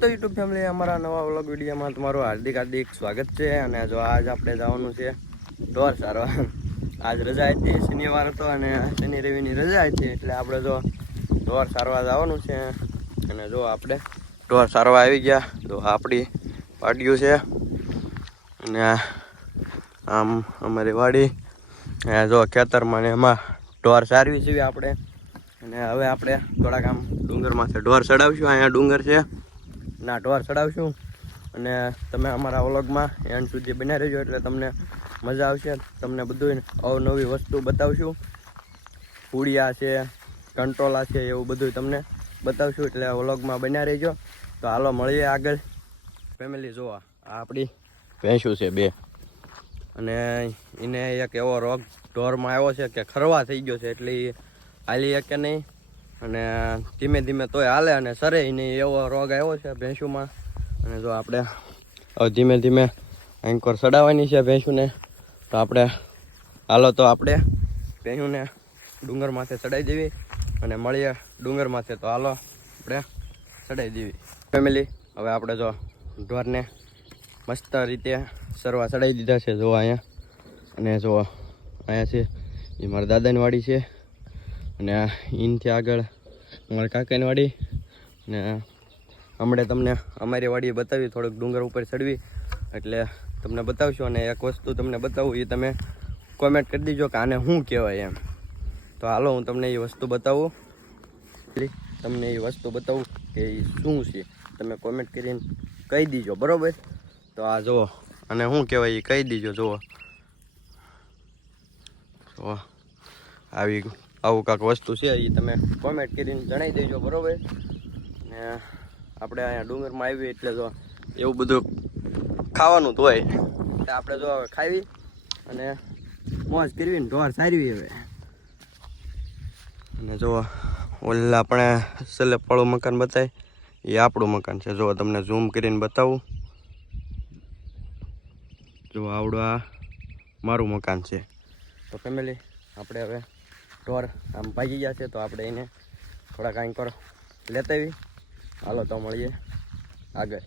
Family અમારા નવા vlog વિડીયોમાં તમારું હાર્દિક હાર્દિક સ્વાગત છે. અને જો આજ આપણે જવાનું છે ઢોર સારવા આજ રજા હતી શનિવાર હતો અને શનિ રવિની રજા હતી એટલે આપણે જો ઢોર સારવા જવાનું છે. અને જો આપણે ઢોર સારવા આવી ગયા. તો આપણી પાટિયું છે. અને આમ અમારી વાડી. જો ખેતરમાં ને એમાં ઢોર સારવી છીએ આપણે. અને હવે આપણે થોડાક આમ ડુંગરમાંથી ઢોર ચડાવશું. અહીંયા ડુંગર છે. ના ઢોર ચડાવશું અને તમે અમારા વ્લોગમાં એન્ડ સુધી બન્યા રહેજો એટલે તમને મજા આવશે. તમને બધું અવનવી વસ્તુ બતાવશું. પૂડિયા છે કંટ્રોલા છે, એવું બધું તમને બતાવશું એટલે વ્લોગમાં બન્યા રહેજો. તો હાલો મળીએ આગળ. ફેમિલી જોવા. આ આપણી ભેંસું છે બે. અને એને એક એવો રોગ ઢોરમાં આવ્યો છે કે ખરવા થઈ ગયો છે એટલે હાલી કે નહીં? અને ધીમે ધીમે તોય હાલે અને સરે નહીં એવો રોગ આવ્યો છે ભેંસુમાં. અને જો આપણે હવે ધીમે ધીમે એન્કોર ચડાવવાની છે ભેંસુને. તો આપણે હાલો તો આપણે ભેંસુને ડુંગર માથે ચડાવી દેવી અને મળીએ ડુંગર માથે. તો હાલો આપણે ચડાવી દેવી. ફેમિલી હવે આપણે જો ઢોરને મસ્ત રીતે સરવા ચડાવી દીધા છે. જો અહીંયા. અને જો અહીંયા છે એ મારા દાદાની વાડી છે. અને ઇનથી આગળ મારા કાકાની વાડી. ને હમણાં તમને અમારી વાડી બતાવી, થોડુંક ડુંગર ઉપર ચડવી. એટલે તમને બતાવશું અને એક વસ્તુ તમને બતાવું એ તમે કોમેન્ટ કરી દીજો કે આને શું કહેવાય એમ. તો હાલો, હું તમને એ વસ્તુ બતાવું. તમને એ વસ્તુ બતાવું કે એ શું છે. તમે કોમેન્ટ કરીને કહી દીજો, બરોબર? તો આ જુઓ અને શું કહેવાય એ કહી દીજો જુઓ. આવી આવું કાંક વસ્તુ છે એ તમે કોમેન્ટ કરીને જણાવી દેજો, બરોબર? ને આપણે અહીંયા ડુંગરમાં આવી એટલે જો એવું બધું ખાવાનું તો હોય. એટલે આપણે જો હવે ખાવી અને મોજ કરવી ને ઢોર સારવી હવે. અને જો ઓલા આપણે છેલ્લે પળું મકાન બતાય એ આપણું મકાન છે. જો તમને ઝૂમ કરીને બતાવું. જો આવડું આ મારું મકાન છે. તો ફેમિલી આપણે હવે ઢોર આમ ભાગી ગયા છે, તો આપણે એને થોડા કાંઈ કરો લેતા આવી હાલો, તો મળીએ આગળ.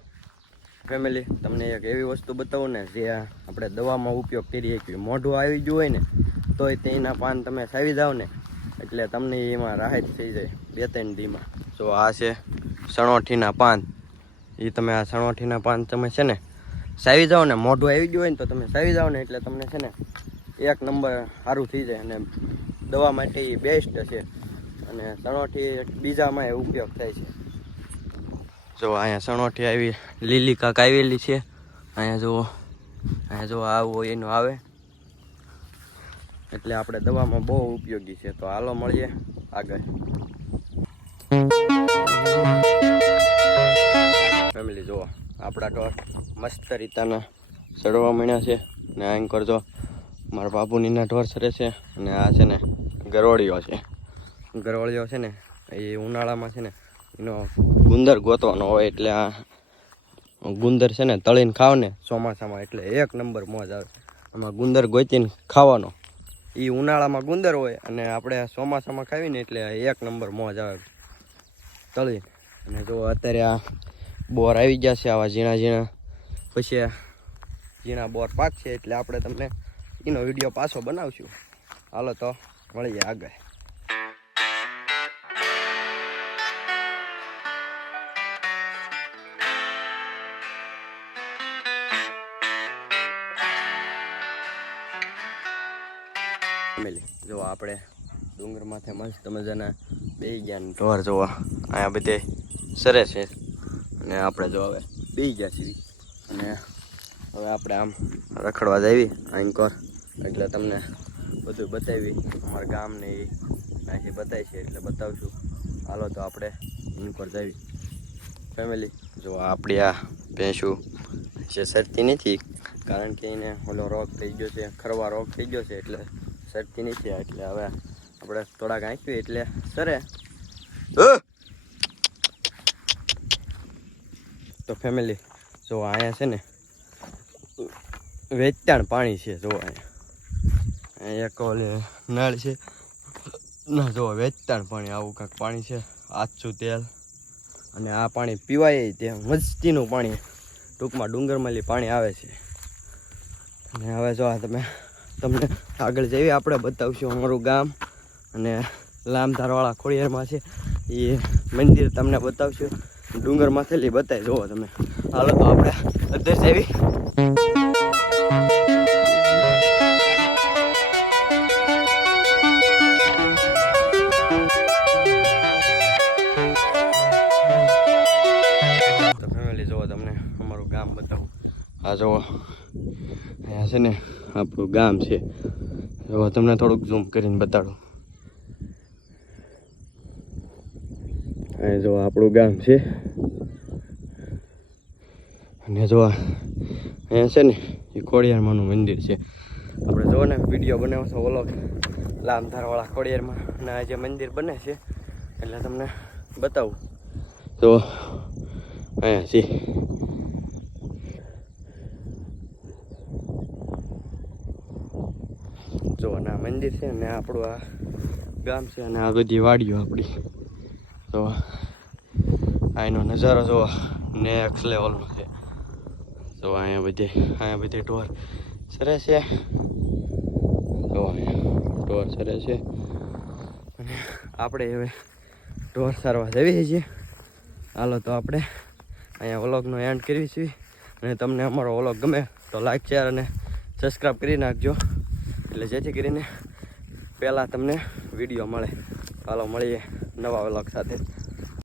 ફેમિલી તમને એક એવી વસ્તુ બતાવું ને, જે આપણે દવામાં ઉપયોગ કરી શકીએ મોઢું આવી ગયું હોય ને, તોય તેના પાન તમે સાવી જાઓ ને, એટલે તમને એમાં રાહત થઈ જાય બે ત્રણ દીમાં. જો આ છે સણોઠીના પાન. એ તમે આ સણોઠીના પાન તમે છે ને, સાવી જાઓ ને, મોઢું આવી ગયું હોય ને, તો તમે સાવી જાઓ ને, એટલે તમને છે ને, એક નંબર સારું થઈ જાય અને દવા માટે એ બેસ્ટ છે અને સણોઠી બીજામાં એ ઉપયોગ થાય છે. જો અહીંયા સણોઠી આવી, લીલી કાક આવેલી છે. અહીંયા જુઓ, અહીંયા જો આવું એનું આવે. એટલે આપણે દવામાં બહુ ઉપયોગી છે. તો હાલો મળીએ આગળ. ફેમિલી જુઓ, આપણા ઢોર મસ્ત રીતના ચડવા માંડ્યા છે. ને આમ કરજો મારા બાપુનીના ઢોર સરે છે. અને આ છે ને ગરોળીઓ છે. ગરોળીઓ છે ને એ ઉનાળામાં છે ને એનો ગુંદર ગોતવાનો હોય એટલે આ ગુંદર છે ને તળીને ખાવ ને ચોમાસામાં એટલે એક નંબર મોજ આવે. આમાં ગુંદર ગોતીને ખાવાનો. એ ઉનાળામાં ગુંદર હોય અને આપણે ચોમાસામાં ખાવીને એટલે એક નંબર મોજ આવે. તળી. અને જો અત્યારે આ બોર આવી ગયા છે આવા ઝીણા ઝીણા. પછી ઝીણા બોર પાક છે એટલે આપણે તમને એનો વીડિયો પાછો બનાવશું. હાલો તો. મળીએ આગળ. ફેમિલી જો આપણે ડુંગર માથે મસ્ત મજાના બે ગયા ઢોર જોવા. અહીંયા બધે સરે છે. અને આપણે જો હવે બે ગયા છીએ. અને હવે આપણે આમ રખડવા જઈએ. આંકોર એટલે તમને બધું બતાવી. અમારા ગામને એ અહીંથી બતાવી છે એટલે બતાવશું. હાલો તો આપણે આંકોર જઈએ ફેમિલી જો આપણી આ ભેંસું જે સરતી નથી કારણ કે એને ઓલો રોગ થઈ ગયો છે ખરવા રોગ થઈ ગયો છે એટલે સરતી નથી એટલે હવે આપણે થોડાક આંકીએ એટલે સરે. તો ફેમિલી જો અહીંયા છે ને વેચાણ પાણી છે જો અહીંયા. એક ઓલી નળ છે. ના, જો વેચતાણ પાણી, આવું કાંઈક પાણી છે. આછું તેલ. અને આ પાણી પીવાય તે મસ્તીનું પાણી. ટૂંકમાં ડુંગરમાંથી પાણી આવે છે. અને હવે જો તમે, તમને આગળ જઈએ, આપણે બતાવશું અમારું ગામ. અને લામધારવાળા ખોડિયારમાં છે. એ મંદિર તમને બતાવશું. ડુંગરમાંથી બતાવી જુઓ તમે. હાલો, તો આપણે અત્યારે જઈએ આ જુઓ, અહીંયા છે ને આપણું ગામ છે. જુઓ, તમને થોડુંક ઝૂમ કરીને બતાડું. અહીંયા જો આપણું ગામ છે. અને જો અહીંયા છે ને એ ખોડિયારમાંનું મંદિર છે. આપણે જો ને, વીડિયો બનાવો છો ઓલો લામધારવાળા ખોડિયારમાં. અને આ જે મંદિર બને છે, એટલે તમને બતાવું. તો અહીંયા છે. જો આ મંદિર છે ને આપણું આ ગામ છે અને આ બધી વાડીઓ આપણી. તો આ એનો નજારો જો નેક્સ્ટ લેવલનો છે. તો અહીંયા બધી અહીંયા બધી ઢોર સરસ છે. તો અહીંયા ઢોર સરસ છે. અને આપણે હવે ઢોર સારવા જઈએ છીએ. હાલો તો આપણે અહીંયા વ્લોગનો એન્ડ છીએ અને તમને અમારો વ્લોગ ગમે તો લાઈક શેર અને સબસ્ક્રાઈબ કરી નાખજો. એટલે જેથી કરીને પહેલાં તમને વીડિયો મળે. ચાલો મળીએ નવા વ્લોગ સાથે.